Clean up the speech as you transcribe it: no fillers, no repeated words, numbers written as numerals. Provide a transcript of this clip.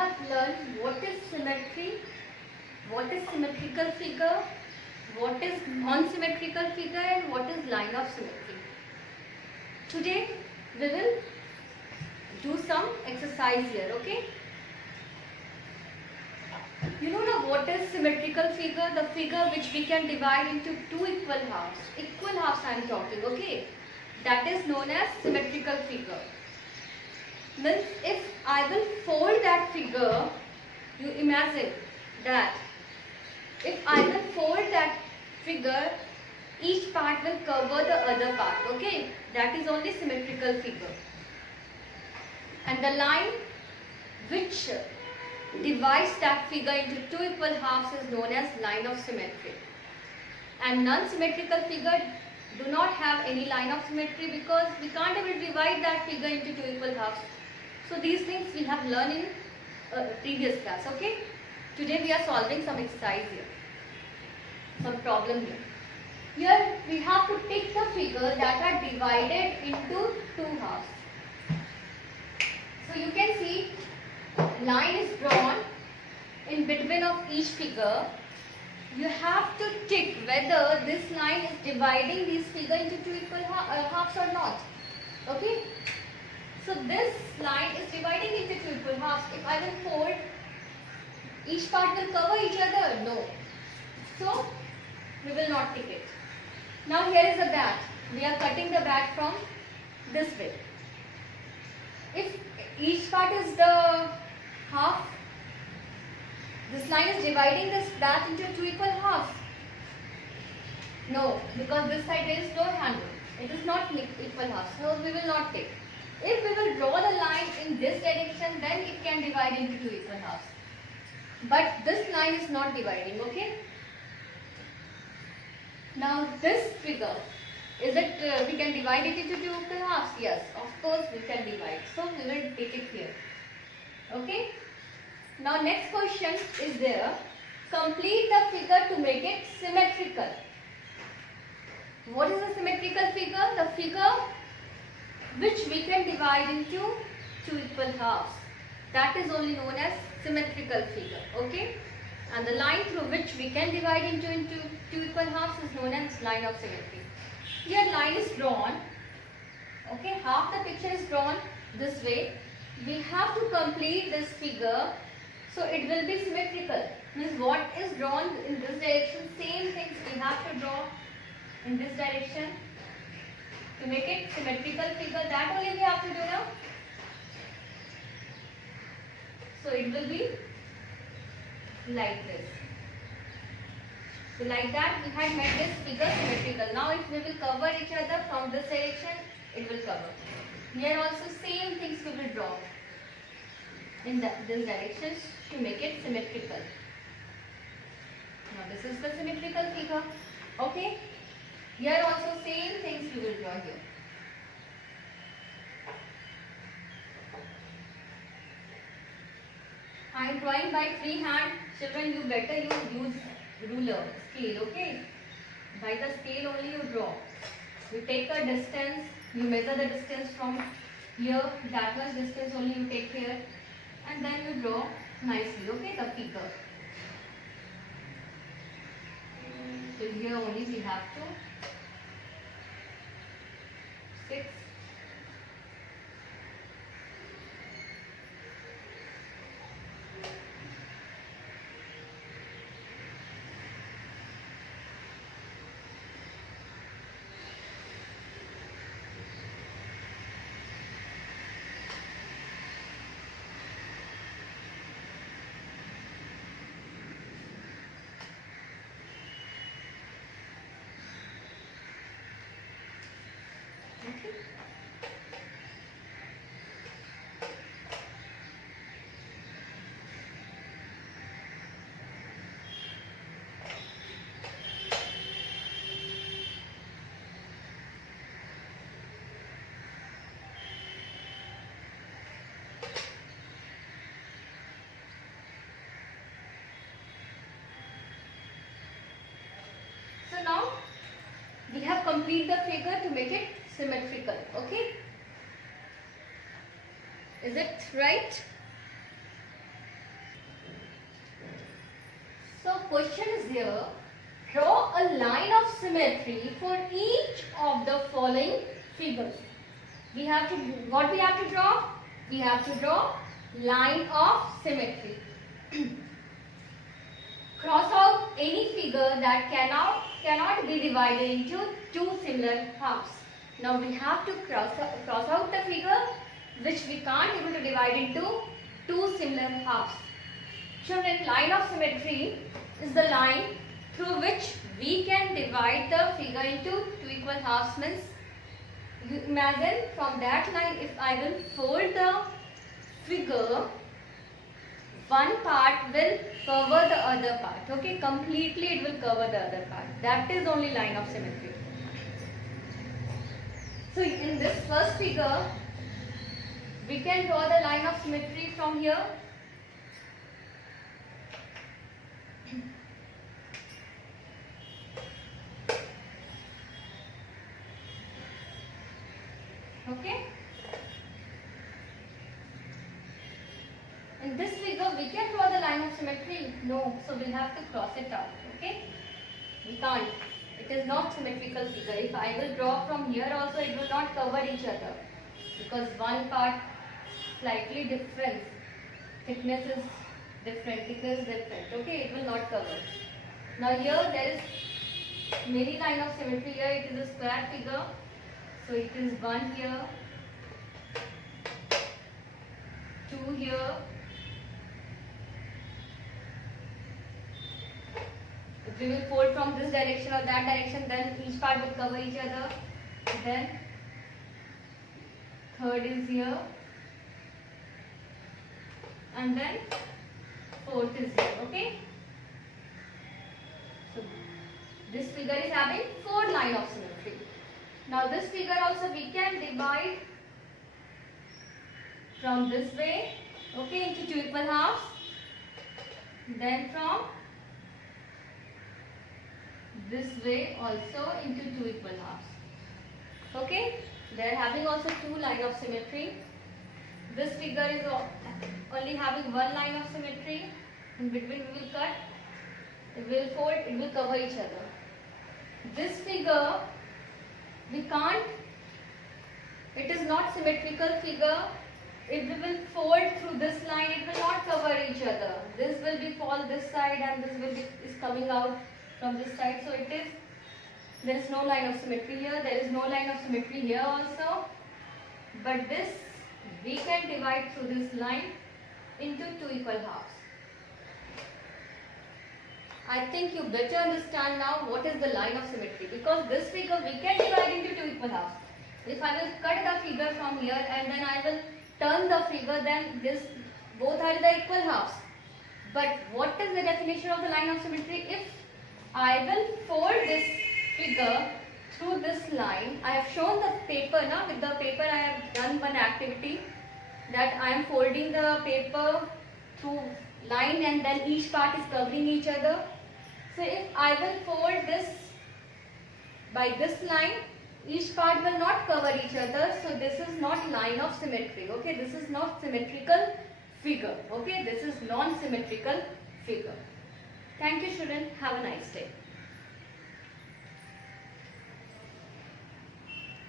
have learned what is symmetry, what is symmetrical figure, what is non-symmetrical figure, and what is line of symmetry. Today we will do some exercise here, okay? You know now what is symmetrical figure? The figure which we can divide into two equal halves. Equal halves I am talking, okay? That is known as symmetrical figure. Means if I will fold that figure, you imagine that if I will fold that figure, each part will cover the other part, okay? That is only symmetrical figure. And the line which divides that figure into two equal halves is known as line of symmetry. And non-symmetrical figure do not have any line of symmetry because we can't able to divide that figure into two equal halves. So these things we have learned in previous class, okay? Today we are solving some exercise here, some problem here. Here we have to take the figure that are divided into two halves. So you can see line is drawn in between of each figure. You have to tick whether this line is dividing these figure into two equal halves or not. Okay? So this line is dividing into two equal halves. If I will fold, each part will cover each other? No. So we will not tick it. Now here is a bat. We are cutting the bat from this way. If each part is the half, this line is dividing this bat into two equal halves. No, because this side there is no handle. It is not equal halves, so we will not take. If we will draw the line in this direction, then it can divide into two equal halves. But this line is not dividing, okay? Now this figure, is it we can divide it into two equal halves? Yes, of course we can divide. So we will take it here. Okay? Now next question is there. Complete the figure to make it symmetrical. What is a symmetrical figure? The figure which we can divide into two equal halves. That is only known as symmetrical figure. Okay? And the line through which we can divide into two equal halves is known as line of symmetry. Here line is drawn. Okay? Half the picture is drawn this way. We have to complete this figure so it will be symmetrical. Means what is drawn in this direction, same things we have to draw in this direction to make it symmetrical figure. That only we have to do now. So it will be like this. So like that we had made this figure symmetrical. Now if we will cover each other from this direction, it will cover. Here also same things we will draw in this direction to make it symmetrical. Now this is the symmetrical figure. Okay? Here also same things we will draw here. I am drawing by free hand. Children, you better use ruler, scale, okay? By the scale only you draw. You take a distance, you measure the distance from here, that much distance only you take here, and then you draw nicely, okay, the figure. So here only we have to 6. Okay. So now we have completed the figure to make it symmetrical. Okay? Is it right? So question is here, draw a line of symmetry for each of the following figures. What we have to draw? We have to draw line of symmetry. Cross out any figure that cannot be divided into two similar halves. Now we have to cross out the figure which we can't able to divide into two similar halves. Children, line of symmetry is the line through which we can divide the figure into two equal halves. Means you imagine from that line, if I will fold the figure, one part will cover the other part. Okay, completely it will cover the other part. That is only line of symmetry. So in this first figure, we can draw the line of symmetry from here. Okay. In this figure, we can draw the line of symmetry? No. So we'll have to cross it out. Okay. We can't. It is not symmetrical figure. If I will draw from here also, it will not cover each other. Because one part slightly different. Thickness is different. Okay. It will not cover. Now here there is many line of symmetry. Here it is a square figure. So it is 1 here, 2 here. If we will fold from this direction or that direction, then each part will cover each other. Then third is here, and then fourth is here. Okay. So this figure is having 4 line of symmetry. Now this figure also we can divide from this way, okay, into two equal halves. Then from this way also into two equal halves. Okay, they are having also 2 line of symmetry. This figure is only having 1 line of symmetry. In between we will cut, it will fold, it will cover each other. This figure we can't, it is not symmetrical figure. If we will fold through this line, it will not cover each other. This will be fall this side and this will be is coming out from this side. So there is no line of symmetry here. There is no line of symmetry here also. But this we can divide through this line into two equal halves. I think you better understand now what is the line of symmetry, because this figure we can divide into two equal halves. If I will cut the figure from here and then I will turn the figure, then this both are the equal halves. But what is the definition of the line of symmetry? If I will fold this figure through this line, I have shown the paper now. With the paper I have done one activity, that I am folding the paper through line and then each part is covering each other. So if I will fold this by this line, each part will not cover each other. So this is not line of symmetry. Okay, this is not symmetrical figure. Okay, this is non-symmetrical figure. Thank you, students. Have a nice day.